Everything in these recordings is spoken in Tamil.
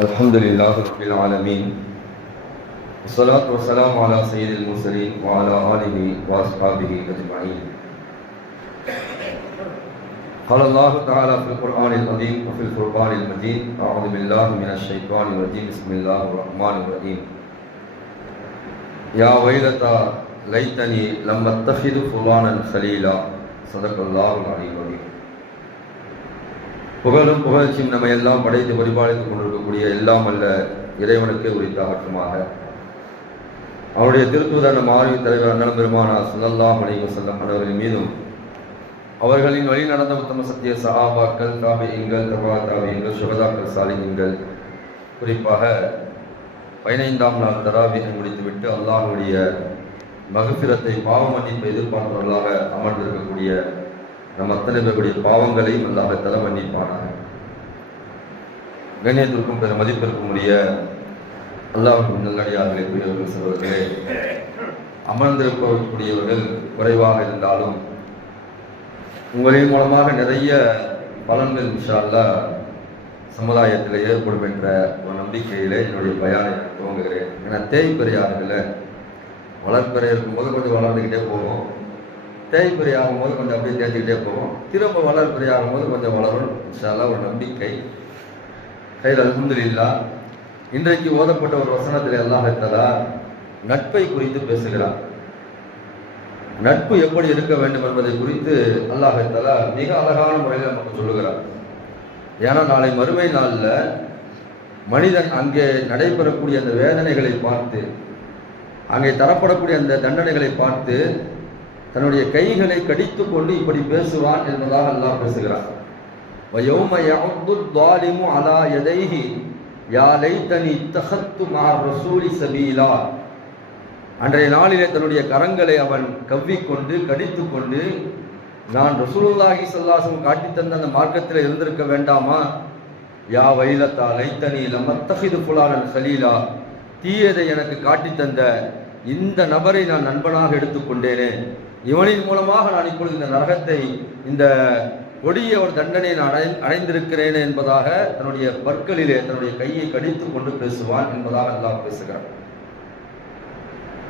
الحمد لله رب العالمين والصلاة والسلام على سيد المرسلين وعلى آله وأصحابه أجمعين قال الله تعالى في القرآن العظيم وفي الفرقان المجيد أعوذ بالله من الشيطان الرجيم بسم الله الرحمن الرحيم يا ويلتى ليتني لم اتخذ فلانا خليلا صدق الله العلي العظيم புகழும் புகழ்ச்சியும் நம்ம எல்லாம் படைத்து பரிபாலித்துக் இருக்கக்கூடிய எல்லாம் அல்ல இறைவனுக்கே உரித்தாகட்டுமாக. அவருடைய திருத்தூதர் நம் தலைவர் அண்ணன் பெருமானா சுல்லல்லாஹ் அலைஹி செல்லம் அவர்களின் மீதும் அவர்களின் வழி நடந்த உத்தம சத்திய சஹாபாக்கள் தாபியங்கள் தபா தாபியங்கள் சுகதாக்கள் சாலிங்கள் குறிப்பாக பதினைந்தாம் நாள் தராபியை முடித்துவிட்டு அல்லாஹுடைய மகபிரத்தை பாவ மன்னிப்பை எதிர்பார்ப்பவர்களாக அமர்ந்திருக்கக்கூடிய நம் அத்தனை பேருடைய பாவங்களையும் அல்லாஹ் தலை மன்னிப்பானாக. கண்ணியத்திற்கும் பெரும் மதிப்பிற்கும் உரிய அல்லாஹுக்கும் நல்லடியார்களே புரியவர்கள் சிலவர்களே அமர்ந்திருக்கக்கூடியவர்கள் குறைவாக இருந்தாலும் உங்களின் மூலமாக நிறைய பலன்கள் இன்ஷா சமுதாயத்தில் ஏற்படும் என்ற ஒரு நம்பிக்கையிலே என்னுடைய பயானை துவங்குகிறேன். ஏன்னா தேய்ப்பெரியாறுகளை வளர்ப்பறை இருக்கும்போது கொஞ்சம் வளர்ந்துக்கிட்டே போகும். தேய்ப்பெரி ஆகும்போது கொஞ்சம் அப்படியே தேர்ந்துக்கிட்டே போகும். திரும்ப வளர்ப்பறை ஆகும்போது கொஞ்சம் வளரும் இன்ஷால்லா ஒரு நம்பிக்கை. கையில் அல்ஹம்துலில்லா இன்றைக்கு ஓதப்பட்ட ஒரு வசனத்தில் எல்லாம் இருக்கிறதா நட்பை குறித்து பேசுகிறார். நட்பு எப்படி இருக்க வேண்டும் என்பதை குறித்து அல்லாஹ் தலா மிக அழகான முறையில் நமக்கு சொல்லுகிறார். ஏன்னா நாளை மறுமை நாளில் மனிதன் அங்கே நடைபெறக்கூடிய அந்த வேதனைகளை பார்த்து அங்கே தரப்படக்கூடிய அந்த தண்டனைகளை பார்த்து தன்னுடைய கைகளை கடித்து கொண்டு இப்படி பேசுவான் என்பதாக அல்லாஹ் பேசுகிறான் وَيَوْمَ يَعُضُّ الظَّالِمُ عَلَى يَدَيْهِ يَا لَيْتَنِي اتَّخَذْتُ مَعَ الرَّسُولِ سَبِيلًا அன்றைய நாளிலே தன்னுடைய கரங்களை அவன் கவ்விக்கொண்டு கடித்து கொண்டு நான் ரசூலுல்லாஹி ஸல்லல்லாஹு காட்டி தந்த அந்த மார்க்கத்தில் இருந்திருக்க வேண்டாமா யா வைலத்தா லைத்தனி லமத்தஹிது புலானன் சலீலா தீயதை எனக்கு காட்டி தந்த இந்த நபரை நான் நண்பனாக எடுத்துக்கொண்டேனே இவனின் மூலமாக நான் இப்பொழுது இந்த நரகத்தை இந்த கொடிய ஒரு தண்டனை நான் அடை அடைந்திருக்கிறேன் என்பதாக தன்னுடைய பற்களிலே தன்னுடைய கையை கடித்து கொண்டு பேசுவான் என்பதாக அல்லாஹ் பேசுகிறான்.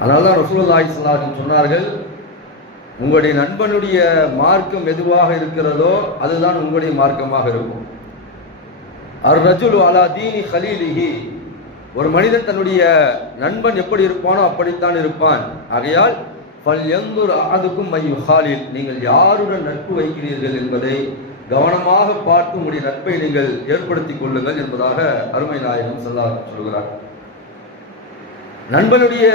அதனால்தான் ரசூலுல்லாஹி ஸல்லல்லாஹு சொன்னார்கள் உங்களுடைய நண்பனுடைய மார்க்கம் எதுவாக இருக்கிறதோ அதுதான் உங்களுடைய மார்க்கமாக இருக்கும். அர் ரஜுல் அலா தீனி ஹலீலிஹி ஒரு மனிதன் தன்னுடைய நண்பன் எப்படி இருப்பானோ அப்படித்தான் இருப்பான். ஆகையால் பல் ஆதுக்கும் அதுக்கும் மையுஹாலில் நீங்கள் யாருடன் நட்பு வைக்கிறீர்கள் என்பதை கவனமாக பார்த்து உங்களுடைய நட்பை நீங்கள் ஏற்படுத்திக் கொள்ளுங்கள் என்பதாக அருமை நாயகம் சொல்லா சொல்கிறார். நண்பனுடைய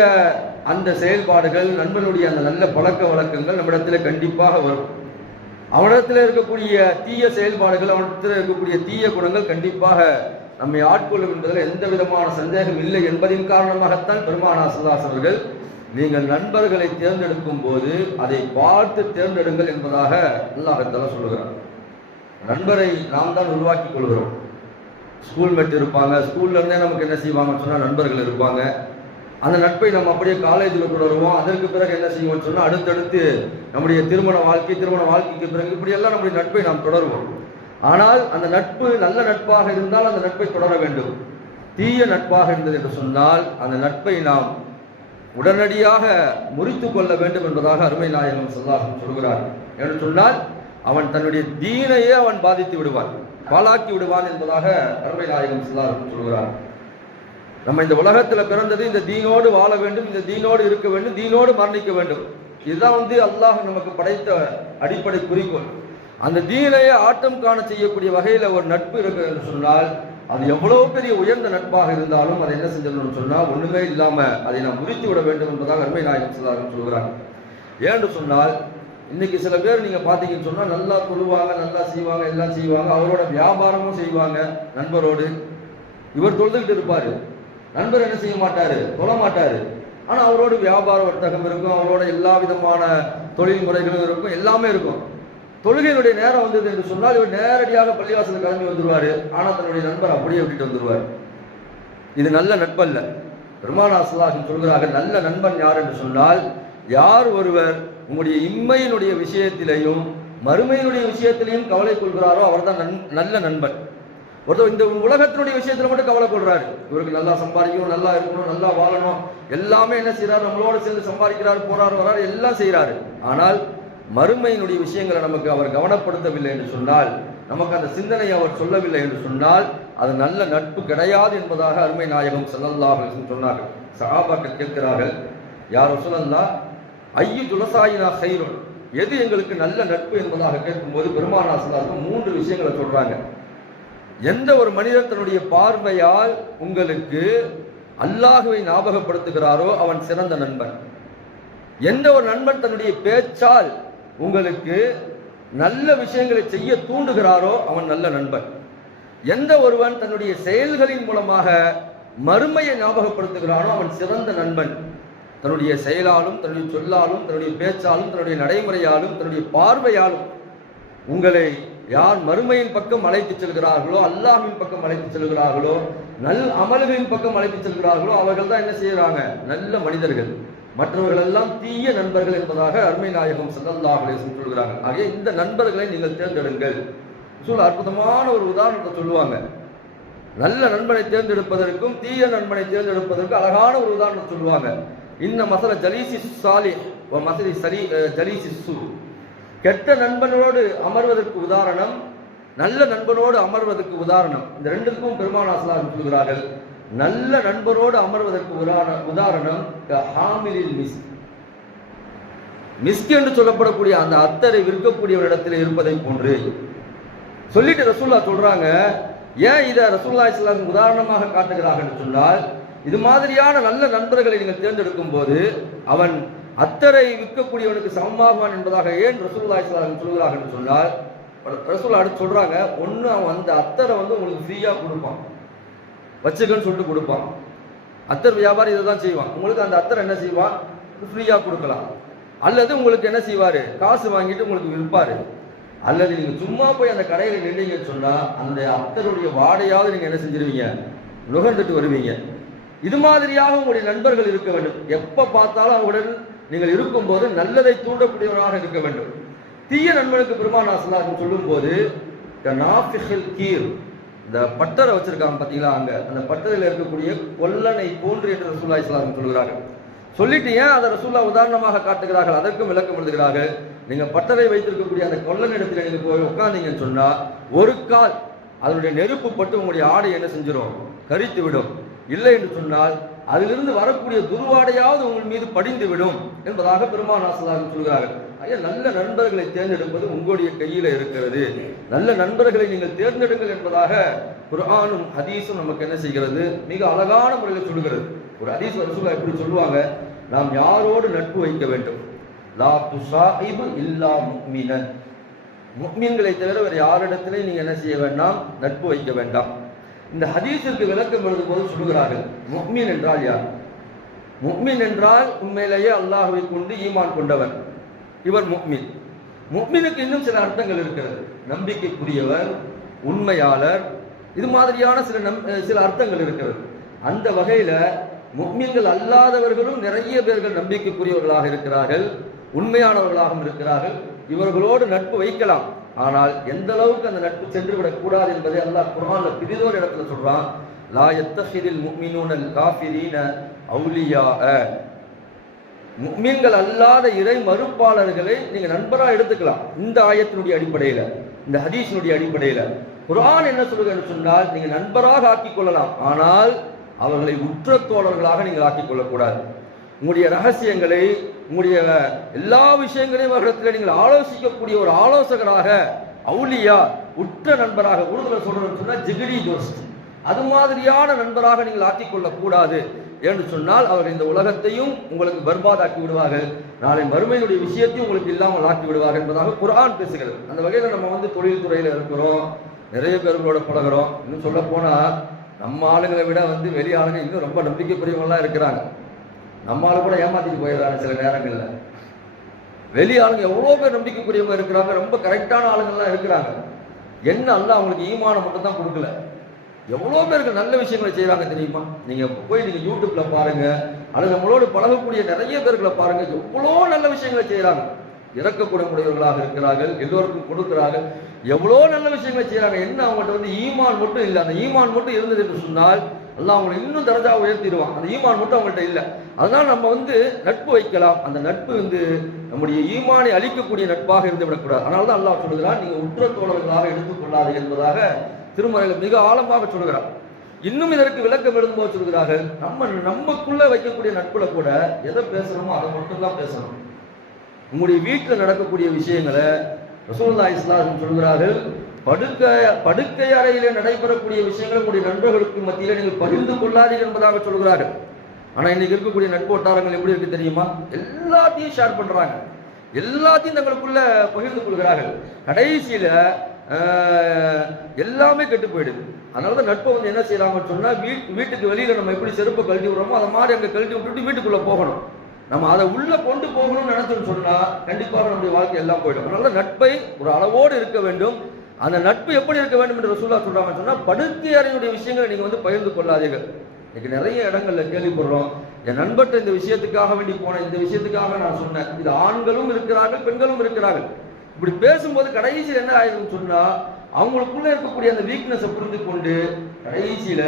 அந்த செயல்பாடுகள் நண்பனுடைய அந்த நல்ல பழக்க வழக்கங்கள் நம்மிடத்தில் கண்டிப்பாக வரும். அவனிடத்தில் இருக்கக்கூடிய தீய செயல்பாடுகள் அவனிடத்தில் இருக்கக்கூடிய தீய குணங்கள் கண்டிப்பாக நம்மை ஆட்கொள்ளும் என்பதில் எந்த விதமான சந்தேகம் இல்லை என்பதின் காரணமாகத்தான் பெருமானா சுதாஸ் அவர்கள் நீங்கள் நண்பர்களை தேர்ந்தெடுக்கும் போது அதை பார்த்து தேர்ந்தெடுங்கள் என்பதாக அல்லாஹத்தால சொல்லுகிறார் நண்பரை நாம் தான் உருவாக்கி கொள்கிறோம். ஸ்கூல்மேட் இருப்பாங்க ஸ்கூல்ல இருந்தே நமக்கு என்ன செய்வாங்கன்னு சொன்னால் நண்பர்கள் இருப்பாங்க. அந்த நட்பை நம்ம அப்படியே காலேஜில் தொடருவோம் அதற்கு பிறகு என்ன செய்வோம்னு சொன்னால் அடுத்தடுத்து நம்முடைய திருமண வாழ்க்கை திருமண வாழ்க்கைக்கு பிறகு இப்படியெல்லாம் நம்முடைய நட்பை நாம் தொடருவோம். ஆனால் அந்த நட்பு நல்ல நட்பாக இருந்தால் அந்த நட்பை தொடர வேண்டும். தீய நட்பாக இருந்தது என்று சொன்னால் அந்த நட்பை நாம் உடனடியாக முறித்து கொள்ள வேண்டும் என்பதாக அருமை நாயகம் சொல்லாகும் சொல்கிறார். என்று சொன்னால் அவன் தன்னுடைய தீனையே அவன் பாதித்து விடுவான் பாலாக்கி விடுவான் என்பதாக அருமை நாயகம் சொல்லாகும் சொல்கிறார். நம்ம இந்த உலகத்தில் பிறந்தது இந்த தீனோடு வாழ வேண்டும் இந்த தீனோடு இருக்க வேண்டும் தீனோடு மரணிக்க வேண்டும். இதுதான் வந்து அல்லாஹ் நமக்கு படைத்த அடிப்படை குறிக்கோள். அந்த தீனையை ஆட்டம் காண செய்யக்கூடிய வகையில் ஒரு நட்பு இருக்கு என்று சொன்னால் அது எவ்வளவு பெரிய உயர்ந்த நட்பாக இருந்தாலும் அதை என்ன செஞ்சிடணும்னு சொன்னால் ஒண்ணுமே இல்லாம அதை நாம் முறித்து விட வேண்டும் என்பதாக அருமை நாயகம் சொல்லார்கள் சொல்கிறாங்க ஏன்னு சொன்னால் இன்னைக்கு சில பேர் நீங்க பாத்தீங்கன்னு சொன்னா நல்லா தொழுவாங்க நல்லா செய்வாங்க எல்லாம் செய்வாங்க அவரோட வியாபாரமும் செய்வாங்க நண்பரோடு. இவர் தொழுதுகிட்டு இருப்பாரு. நண்பர் என்ன செய்ய மாட்டாரு? தொழ மாட்டாரு. ஆனா அவரோட வியாபார வர்த்தகம் இருக்கும் அவரோட எல்லா விதமான தொழில் முறைகளும் இருக்கும் எல்லாமே இருக்கும். தொழுகையினுடைய நேரம் வந்தது என்று சொன்னால் இவர் நேரடியாக பள்ளிவாசலுக்கு கிளம்பி வந்துருவார். ஆனால் தன்னுடைய நண்பர் அப்படியே விட்டுட்டு வந்துருவார். இது நல்ல நட்பல்ல. பெருமானாசலாசன் சொல்கிறாக நல்ல நண்பன் யார் என்று சொன்னால் யார் ஒருவர் உங்களுடைய இம்மையினுடைய விஷயத்திலையும் மறுமையினுடைய விஷயத்திலையும் கவலை கொள்கிறாரோ அவர்தான் நன் நல்ல நண்பன். ஒருத்தர் இந்த உலகத்தினுடைய விஷயத்துல மட்டும் கவலை கொள்றாரு. இவருக்கு நல்லா சம்பாதிக்கணும் நல்லா இருக்கணும் நல்லா வாழணும். எல்லாமே என்ன செய்யறாரு நம்மளோட சேர்ந்து சம்பாதிக்கிறாரு போறாரு வராரு எல்லாம் செய்யறாரு ஆனால் மறுமையினுடைய விஷயங்களை நமக்கு அவர் கவனப்படுத்தவில்லை என்று சொன்னால் நமக்கு அந்த சிந்தனையை அவர் சொல்லவில்லை என்று சொன்னால் அது நல்ல நட்பு கிடையாது என்பதாக அருமை நாயகம் ஸல்லல்லாஹு சொன்னார்கள். சஹாபாக்கள் கேட்கிறார்கள் யார் சொல்லல்லா ஐயு துளசாயினா செய்யும் எது எங்களுக்கு நல்ல நட்பு என்பதாக கேட்கும்போது பெருமானா சொல்லார்கள் மூன்று விஷயங்களை சொல்றாங்க. எந்த ஒரு மனிதன் தன்னுடைய பார்வையால் உங்களுக்கு அல்லாஹுவை ஞாபகப்படுத்துகிறாரோ அவன் சிறந்த நண்பன். எந்த ஒரு நண்பன் தன்னுடைய பேச்சால் உங்களுக்கு நல்ல விஷயங்களை செய்ய தூண்டுகிறாரோ அவன் நல்ல நண்பன். எந்த ஒருவன் தன்னுடைய செயல்களின் மூலமாக மறுமையை ஞாபகப்படுத்துகிறானோ அவன் சிறந்த நண்பன். தன்னுடைய செயலாலும் தன்னுடைய சொல்லாலும் தன்னுடைய பேச்சாலும் தன்னுடைய நடைமுறையாலும் தன்னுடைய பார்வையாலும் உங்களை யார் மறுமையின் பக்கம் அழைத்துச் செல்கிறார்களோ அல்லாஹ்வின் பக்கம் அழைத்துச் செல்கிறார்களோ நல் அமல்களின் பக்கம் அழைத்துச் செல்கிறார்களோ அவர்கள் தான் என்ன செய்கிறாங்க? நல்ல மனிதர்கள். மற்றவர்கள் எல்லாம் தீய நண்பர்கள் என்பதாக அருமை நாயகம் ஸல்லல்லாஹு அலைஹி சொல்கிறாங்க. ஆகவே இந்த நண்பர்களை நீங்கள் தேர்ந்தெடுங்கள். சொல்ல அற்புதமான ஒரு உதாரணத்தை சொல்லுவாங்க. நல்ல நண்பனை தேர்ந்தெடுப்பதற்கும் தீய நண்பனை தேர்ந்தெடுப்பதற்கும் அழகான ஒரு உதாரணம் சொல்லுவாங்க. இந்த மசல ஜலீசி சாலி மசலி சரி ஜலீசி சு. கெட்ட நண்பனோடு அமர்வதற்கு உதாரணம் நல்ல நண்பனோடு அமர்வதற்கு உதாரணம். இந்த ரெண்டுக்கும் பெருமானாசலார் சொல்கிறார்கள். நல்ல நண்பரோடு அமர்வதற்கு உதாரணம் உதாரணம் க ஹாமிலில் மிஸ் மிஸ்க் என்று சொல்லப்படக்கூடிய அந்த அத்தரை விற்கக்கூடியவரிடத்தில் இருப்பதை போன்று. சொல்லிட்டு ரசூல்லா சொல்றாங்க ஏன் இதை ரசூல்லா இஸ்லாம் உதாரணமாக காட்டுகிறார்கள் என்று சொன்னால் இது மாதிரியான நல்ல நண்பர்களை நீங்கள் தேர்ந்தெடுக்கும் போது அவன் அத்தரை விற்கக்கூடியவனுக்கு சமமாகுவான் என்பதாக ஏன் ரசூல்லா இஸ்லாம் சொல்கிறார்கள் என்று சொன்னால் ரசூல்லா அடுத்து சொல்றாங்க ஒன்று அவன் அந்த அத்தரை வந்து உங்களுக்கு ஃப்ரீயாக கொடுப்பான். வச்சுக்கன்னு சொல்லிட்டு கொடுப்பான். அத்தர் வியாபாரி இதை தான் செய்வான். உங்களுக்கு அந்த அத்தர் என்ன செய்வான்? ஃப்ரீயாக கொடுக்கலாம். அல்லது உங்களுக்கு என்ன செய்வார்? காசு வாங்கிட்டு உங்களுக்கு விற்பாரு. அல்லது நீங்கள் சும்மா போய் அந்த கடையில் நின்றீங்கன்னு சொன்னால் அந்த அத்தருடைய வாடையாவது நீங்கள் என்ன செஞ்சிருவீங்க? நுகர்ந்துட்டு வருவீங்க. இது மாதிரியாக உங்களுடைய நண்பர்கள் இருக்க வேண்டும். எப்போ பார்த்தாலும் அவங்களுடன் நீங்கள் இருக்கும்போது நல்லதை தூண்டக்கூடியவராக இருக்க வேண்டும். தீய நண்பனுக்கு பெருமான் சொல்லும்போது சொல்லும் போது கீர். இந்த பட்டரை வச்சிருக்காங்க பார்த்தீங்களா அங்கே? அந்த பட்டறையில் இருக்கக்கூடிய கொல்லனை போன்று என்று ரசூல்லா இஸ்லாம் சொல்கிறார்கள். சொல்லிட்டு ஏன் அதை ரசூல்லா உதாரணமாக காட்டுகிறார்கள்? அதற்கும் விளக்கம் எழுதுகிறார்கள். நீங்கள் பட்டறை வைத்திருக்கக்கூடிய அந்த கொல்லன் இடத்துல நீங்கள் போய் உட்காந்தீங்கன்னு சொன்னால் ஒரு கால் அதனுடைய நெருப்பு பட்டு உங்களுடைய ஆடை என்ன செஞ்சிடும் கரித்து விடும். இல்லை என்று சொன்னால் அதிலிருந்து வரக்கூடிய துருவாடையாவது உங்கள் மீது படிந்து விடும் என்பதாக பெருமாள் பெருமானாசலாக சொல்கிறார்கள். ஐயா நல்ல நண்பர்களை தேர்ந்தெடுப்பது உங்களுடைய கையில இருக்கிறது. நல்ல நண்பர்களை நீங்கள் தேர்ந்தெடுங்கள் என்பதாக குரானும் ஹதீஸும் நமக்கு என்ன செய்கிறது? மிக அழகான முறையில் சொல்கிறது ஒரு ஹதீஸ் ரசூலா எப்படி சொல்லுவாங்க நாம் யாரோடு நட்பு வைக்க வேண்டும்? லா துசாஹிபு இல்லா முக்மினன். முக்மீன்களை தவிர வேறு யாரிடத்திலே நீங்கள் என்ன செய்ய வேண்டாம்? நட்பு வைக்க வேண்டாம். இந்த ஹதீஸிற்கு விளக்கம் எழுதும் போது சொல்கிறார்கள் முக்மீன் என்றால் யார்? முக்மீன் என்றால் உண்மையிலேயே அல்லாஹுவை கொண்டு ஈமான் கொண்டவர் இவர் முக்மின். முக்மினுக்கு இன்னும் சில அர்த்தங்கள் இருக்கிறது. நம்பிக்கைக்குரியவர் உண்மையாளர் இது மாதிரியான சில நம் சில அர்த்தங்கள் இருக்கிறது. அந்த வகையில் முக்மீன்கள் அல்லாதவர்களும் நிறைய பேர்கள் நம்பிக்கைக்குரியவர்களாக இருக்கிறார்கள் உண்மையானவர்களாகவும் இருக்கிறார்கள். இவர்களோடு நட்பு வைக்கலாம். ஆனால் எந்த அளவுக்கு அந்த நட்பு சென்று விடக்கூடாது என்பதை அல்லாஹ் குர்ஆன்ல பிரிதோர் இடத்துல சொல்றான். லா யத்தஹிதில் முக்மினூனல் காஃபிரீன அவுலியா முக்மீன்கள் அல்லாத இறை மறுப்பாளர்களை நீங்கள் நண்பராக எடுத்துக்கலாம். இந்த ஆயத்தினுடைய அடிப்படையில் இந்த ஹதீஷினுடைய அடிப்படையில். குரான் என்ன சொல்லுகிறது சொன்னால் நீங்கள் நண்பராக ஆக்கிக் கொள்ளலாம். ஆனால் அவர்களை உற்ற தோழர்களாக நீங்கள் ஆக்கிக் கொள்ளக்கூடாது. உங்களுடைய ரகசியங்களை உங்களுடைய எல்லா விஷயங்களையும் அவர்களிடத்தில் நீங்கள் ஆலோசிக்கக்கூடிய ஒரு ஆலோசகராக அவுலியா உற்ற நண்பராக உருதுல சொல்றதுன்னு சொன்னால் ஜிகிரி தோஸ்த் அது மாதிரியான நண்பராக நீங்கள் ஆக்கிக் கொள்ளக்கூடாது. என்று சொன்னால் அவர்கள் இந்த உலகத்தையும் உங்களுக்கு பர்பாதாக்கி விடுவார்கள். நாளை மறுமையினுடைய விஷயத்தையும் உங்களுக்கு இல்லாமல் ஆக்கி விடுவார்கள் என்பதாக குரான் பேசுகிறது. அந்த வகையில் நம்ம வந்து தொழில் துறையில் இருக்கிறோம் நிறைய பேர்களோட பழகுறோம். இன்னும் சொல்ல போனால் நம்ம ஆளுங்களை விட வந்து வெளி ஆளுங்க இன்னும் ரொம்ப நம்பிக்கைக்குரியவங்களாம் இருக்கிறாங்க. நம்ம ஆளு கூட ஏமாத்திட்டு போயிடுறாங்க சில நேரங்களில். வெளி ஆளுங்க எவ்வளோ பேர் நம்பிக்கைக்குரியவங்க இருக்கிறாங்க ரொம்ப கரெக்டான ஆளுங்கள்லாம் இருக்கிறாங்க. என்ன அல்ல அவங்களுக்கு ஈமானம் மட்டும் தான் கொடுக்கல. எவ்வளோ பேருக்கு நல்ல விஷயங்களை செய்கிறாங்க தெரியுமா? நீங்கள் போய் நீங்கள் யூடியூப்பில் பாருங்கள் அல்லது நம்மளோடு பழகக்கூடிய நிறைய பேர்களை பாருங்கள் எவ்வளோ நல்ல விஷயங்களை செய்கிறாங்க இறக்கக்கூடக்கூடியவர்களாக இருக்கிறார்கள். எல்லோருக்கும் கொடுக்கிறார்கள். எவ்வளோ நல்ல விஷயங்களை செய்கிறாங்க என்ன அவங்கள்ட்ட வந்து ஈமான் மட்டும் இல்லை. அந்த ஈமான் மட்டும் இருந்தது என்று சொன்னால் எல்லாம் அவங்களை இன்னும் தரஜா உயர்த்திடுவான். அந்த ஈமான் மட்டும் அவங்கள்ட்ட இல்லை. அதனால் நம்ம வந்து நட்பு வைக்கலாம். அந்த நட்பு வந்து நம்முடைய ஈமானை அழிக்கக்கூடிய நட்பாக இருந்து விடக்கூடாது. அதனால தான் அல்லாஹ் சொல்லுகிறான் நீங்கள் உற்ற தோழர்களாக எடுத்துக்கொள்ளாது என்பதாக திருமறையில் மிக ஆழமாக சொல்கிறார் இன்னும் இதற்கு விளக்கம் எழுதும்போது சொல்கிறார்கள் நம்ம நமக்குள்ள வைக்கக்கூடிய நட்புல கூட எதை பேசுறோமோ அதை மட்டும் தான் பேசணும். உங்களுடைய வீட்டில் நடக்கக்கூடிய விஷயங்களை ரசூல்லா இஸ்லாம் சொல்கிறார்கள் படுக்கை படுக்கை அறையிலே நடைபெறக்கூடிய விஷயங்களை உங்களுடைய நண்பர்களுக்கு மத்தியில் நீங்கள் பகிர்ந்து கொள்ளாதீர்கள் என்பதாக சொல்கிறார்கள் ஆனா இன்னைக்கு இருக்கக்கூடிய நட்பு வட்டாரங்கள் எப்படி இருக்கு தெரியுமா? எல்லாத்தையும் ஷேர் பண்றாங்க. எல்லாத்தையும் தங்களுக்குள்ள பகிர்ந்து கொள்கிறார்கள். கடைசியில எல்லாமே கெட்டு போயிடுது. அதனால தான் நட்பை வந்து என்ன செய்யறாங்கன்னு சொன்னா வீட் வீட்டுக்கு வெளியில நம்ம எப்படி செருப்பை கழட்டி விடுறோமோ அதை மாதிரி அங்க கழட்டி விட்டுட்டு வீட்டுக்குள்ள போகணும். நம்ம அதை உள்ள கொண்டு போகணும்னு நினைச்சோம்னு சொன்னா கண்டிப்பாக நம்முடைய வாழ்க்கை எல்லாம் போயிடும். அதனால நட்பை ஒரு அளவோடு இருக்க வேண்டும். அந்த நட்பு எப்படி இருக்க வேண்டும் என்று ரசூலா சொல்றாங்கன்னு சொன்னா படுக்கை அறையுடைய விஷயங்களை நீங்க வந்து பகிர்ந்து கொள்ளாதீர்கள். இன்னைக்கு நிறைய இடங்கள்ல கேள்விப்படுறோம் என் நண்பர்கிட்ட இந்த விஷயத்துக்காக வேண்டி போனேன் இந்த விஷயத்துக்காக நான் சொன்னேன். இது ஆண்களும் இருக்கிறார்கள் பெண்களும் இருக்கிறார்கள். இப்படி பேசும்போது கடைசியில் என்ன ஆயிருக்குன்னு சொன்னா அவங்களுக்குள்ள இருக்கக்கூடிய அந்த வீக்னஸை புரிந்து கொண்டு கடைசியில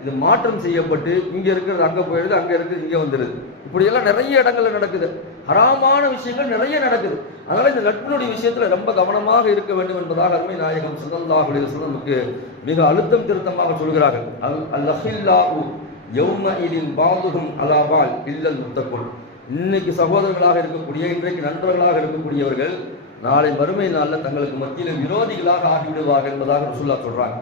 இது மாற்றம் செய்யப்பட்டு இங்க இருக்கிறது அங்க போயிடுது அங்க இருக்கிறது இங்க வந்துடுது இப்படியெல்லாம் நிறைய இடங்கள்ல நடக்குது. ஹராமான விஷயங்கள் நிறைய நடக்குது. அதனால இந்த நட்பினுடைய விஷயத்துல ரொம்ப கவனமாக இருக்க வேண்டும் என்பதாக அருமை நாயகம் ஸல்லல்லாஹு அலைஹி மிக அழுத்தம் திருத்தமாக சொல்கிறார்கள். அல் அல்லாஹு யௌமஇதின் பாதுகும் அலாபால் இல்லல் முத்தக்குள் இன்னைக்கு சகோதரர்களாக இருக்கக்கூடிய இன்றைக்கு நண்பர்களாக இருக்கக்கூடியவர்கள் நாளை மறுமை நாளில் தங்களுக்கு மத்தியில் விரோதிகளாக ஆகிவிடுவார்கள் என்பதாக ரசூல்லா சொல்றாங்க.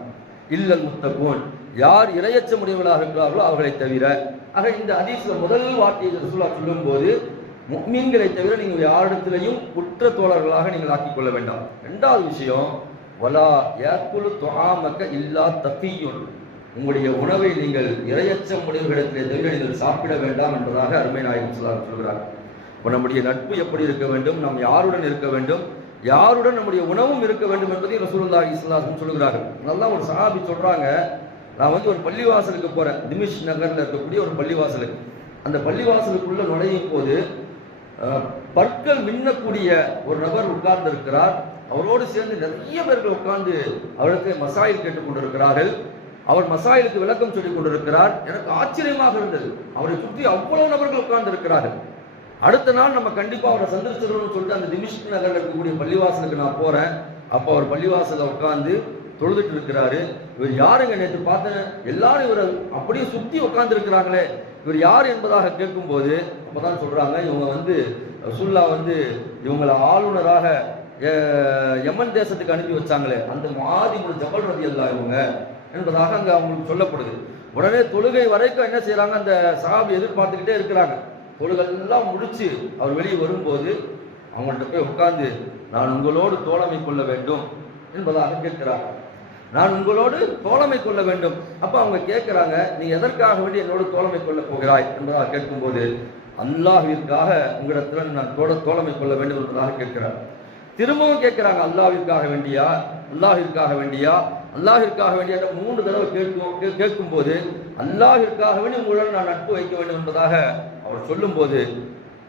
இல்லல் முத்தகோன். யார் இரையச்ச முடிவுகளாக இருக்கிறார்களோ அவர்களை தவிர. ஆக இந்த ஹதீஸ்ல முதல் வார்த்தையை ரசூல்லா சொல்லும்போது மீன்களை தவிர நீங்கள் யாரிடத்திலையும் குற்ற தோழர்களாக நீங்கள் ஆக்கிக் கொள்ள வேண்டாம். ரெண்டாவது விஷயம் வலா ஏற்குழு தொகாமக்க இல்லா தஃபியுன். உங்களுடைய உணவை நீங்கள் இரையச்ச முடிவுகளிடத்திலே தவிர நீங்கள் சாப்பிட வேண்டாம் என்பதாக அருமை நாயகம் சொல்லார் சொல்கிறார். இப்போ நம்முடைய நட்பு எப்படி இருக்க வேண்டும் நாம் யாருடன் இருக்க வேண்டும் யாருடன் நம்முடைய உணவும் இருக்க வேண்டும் என்பதை ரசூலுல்லாஹி இஸ்லாம் சொல்கிறார்கள் நல்லா ஒரு சஹாபி சொல்கிறாங்க நான் வந்து ஒரு பள்ளிவாசலுக்கு போகிறேன் திமிஷ் நகரில் இருக்கக்கூடிய ஒரு பள்ளிவாசலுக்கு. அந்த பள்ளிவாசலுக்குள்ளே நுழையும் போது பற்கள் மின்னக்கூடிய ஒரு நபர் உட்கார்ந்து இருக்கிறார் அவரோடு சேர்ந்து நிறைய பேர்கள் உட்கார்ந்து அவருக்கு மசாயில் கேட்டுக்கொண்டிருக்கிறார்கள். அவர் மசாயிலுக்கு விளக்கம் சொல்லிக் கொண்டிருக்கிறார் எனக்கு ஆச்சரியமாக இருந்தது. அவரை சுற்றி அவ்வளவு நபர்கள் உட்கார்ந்து இருக்கிறார்கள் அடுத்த நாள் நம்ம கண்டிப்பாக அவரை சந்திச்சிடணும்னு சொல்லிட்டு அந்த திமிஷ்க் நகரில் இருக்கக்கூடிய பள்ளிவாசலுக்கு நான் போகிறேன் அப்போ அவர் பள்ளிவாசலில் உட்காந்து தொழுதுட்டு இருக்கிறாரு. இவர் யாருங்க நேற்று பார்த்தேன் எல்லாரும் இவரை அப்படியே சுற்றி உட்காந்துருக்கிறாங்களே இவர் யார் என்பதாக கேட்கும்போது அப்பதான் சொல்கிறாங்க இவங்க வந்து சுல்லா வந்து இவங்களை ஆளுநராக எமன் யமன் தேசத்துக்கு அனுப்பி வச்சாங்களே. அந்த மாதிரி ஒரு ஜபல் ரதி அல்லா இவங்க என்பதாக அங்கே அவங்களுக்கு சொல்லப்படுது. உடனே தொழுகை வரைக்கும் என்ன செய்கிறாங்க அந்த சகாபி எதிர்பார்த்துக்கிட்டே இருக்கிறாங்க. பொழுதெல்லாம் முடிச்சு அவர் வெளியே வரும்போது அவங்கள்ட்ட போய் உட்கார்ந்து நான் உங்களோடு தோழமை கொள்ள வேண்டும் என்பதாக கேட்கிறாங்க நான் உங்களோடு தோழமை கொள்ள வேண்டும். அப்ப அவங்க கேட்கிறாங்க நீ எதற்காக வேண்டி என்னோடு தோழமை கொள்ள போகிறாய்? என்பதாக கேட்கும்போது அல்லாஹிற்காக உங்களிடத்துல நான் தோழ தோழமை கொள்ள வேண்டும் என்பதாக கேட்கிறார். திரும்பவும் கேட்கிறாங்க அல்லாஹிற்காக வேண்டியா? அல்லாஹிற்காக வேண்டியா? அல்லாஹிற்காக வேண்டிய? மூன்று தடவை கேட்கும் கே- கேட்கும்போது அல்லாஹிற்காக வேண்டி உங்களுடன் நான் நட்பு வைக்க வேண்டும் என்பதாக அவர் சொல்லும்போது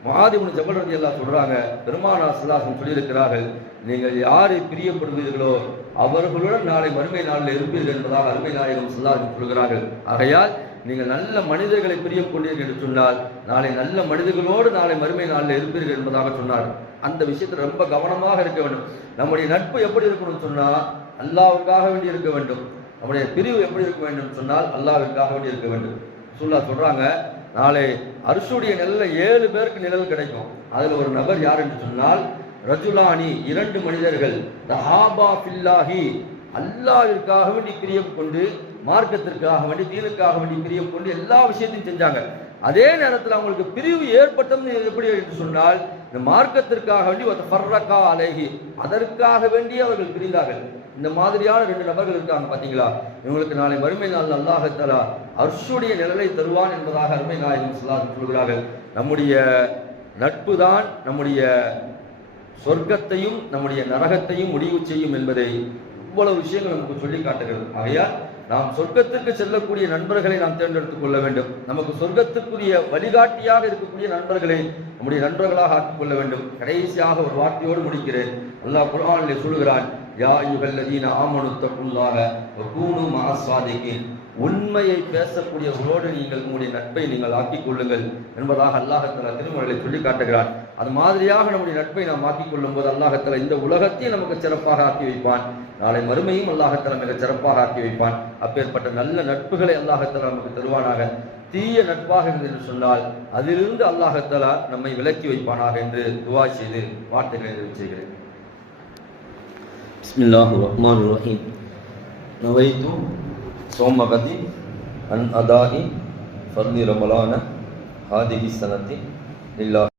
மகாதிபுன் ஜபல் ரதி எல்லாம் சொல்கிறாங்க பெருமானா சிலாசன் சொல்லியிருக்கிறார்கள் நீங்கள் யாரை பிரியப்படுவீர்களோ அவர்களுடன் நாளை மறுமை நாளில் இருப்பீர்கள் என்பதாக அருமை நாயகம் சிலாசன் சொல்கிறார்கள். ஆகையால் நீங்கள் நல்ல மனிதர்களை பிரியக்கொண்டீர்கள் என்று சொன்னால் நாளை நல்ல மனிதர்களோடு நாளை மறுமை நாளில் இருப்பீர்கள் என்பதாக சொன்னார். அந்த விஷயத்தில் ரொம்ப கவனமாக இருக்க வேண்டும். நம்முடைய நட்பு எப்படி இருக்கணும்னு சொன்னால் அல்லாவுக்காக வேண்டி இருக்க வேண்டும். நம்முடைய பிரிவு எப்படி இருக்க வேண்டும் சொன்னால் அல்லாவிற்காக வேண்டி இருக்க வேண்டும். சொல்லா சொல்கிறாங்க நாளை அரிசுடைய நிழல்ல ஏழு பேருக்கு நிழல் கிடைக்கும். அதில் ஒரு நபர் யார் என்று சொன்னால் ரஜுலானி இரண்டு மனிதர்கள். தஹாபா பில்லாஹி அல்லாவிற்காக வேண்டி பிரியம் கொண்டு மார்க்கத்திற்காக வேண்டி தீனுக்காக வேண்டி பிரியம் கொண்டு எல்லா விஷயத்தையும் செஞ்சாங்க. அதே நேரத்தில் அவங்களுக்கு பிரிவு ஏற்பட்டது எப்படி என்று சொன்னால் இந்த மார்க்கத்திற்காக வேண்டி ஒரு ஃபர்ரக்கா அழகி அதற்காக வேண்டி அவர்கள் பிரிந்தார்கள். இந்த மாதிரியான ரெண்டு நபர்கள் இருக்காங்க பார்த்தீங்களா இவங்களுக்கு நாளை மறுமை நாள் அல்லாஹத்தலா அர்ஷுடைய நிழலை தருவான் என்பதாக அருமை நாயகம் சொல்லாது சொல்கிறார்கள் நம்முடைய நட்பு தான் நம்முடைய சொர்க்கத்தையும் நம்முடைய நரகத்தையும் முடிவு செய்யும் என்பதை இவ்வளவு விஷயங்கள் நமக்கு சொல்லி காட்டுகிறது. ஆகையால் நாம் சொர்க்கத்திற்கு செல்லக்கூடிய நண்பர்களை நாம் தேர்ந்தெடுத்துக் கொள்ள வேண்டும். நமக்கு சொர்க்கத்துக்குரிய வழிகாட்டியாக இருக்கக்கூடிய நண்பர்களை நம்முடைய நண்பர்களாக ஆக்கிக் கொள்ள வேண்டும். கடைசியாக ஒரு வார்த்தையோடு முடிக்கிறேன். அல்லாஹ் குர்ஆனிலே சொல்கிறான் யா யுகல்லதீன ஆமனுத்தக்குள்ளாக கூணு மகாஸ்வாதிக்கின் உண்மையை பேசக்கூடியவர்களோடு நீங்கள் உங்களுடைய நட்பை நீங்கள் ஆக்கிக் கொள்ளுங்கள் என்பதாக அல்லாஹத்தலா திருமணங்களை சொல்லி காட்டுகிறான். அது மாதிரியாக நம்முடைய நட்பை நாம் ஆக்கிக் கொள்ளும் போது அல்லாஹத்தலா இந்த உலகத்தையும் நமக்கு சிறப்பாக ஆக்கி வைப்பான். நாளை மறுமையும் அல்லாஹத்தலா மிக சிறப்பாக ஆக்கி வைப்பான். அப்பேற்பட்ட நல்ல நட்புகளை அல்லாஹத்தலா நமக்கு தருவானாக. தீய நட்பாக இருந்தது என்று சொன்னால் அதிலிருந்து அல்லாஹத்தலா நம்மை விலக்கி வைப்பானாக என்று துவா செய்து வார்த்தைகளை செய்கிறேன். بسم الله الرحمن الرحيم. نويت صوم غد عن أداء فرض رمضان هذه السنة لله.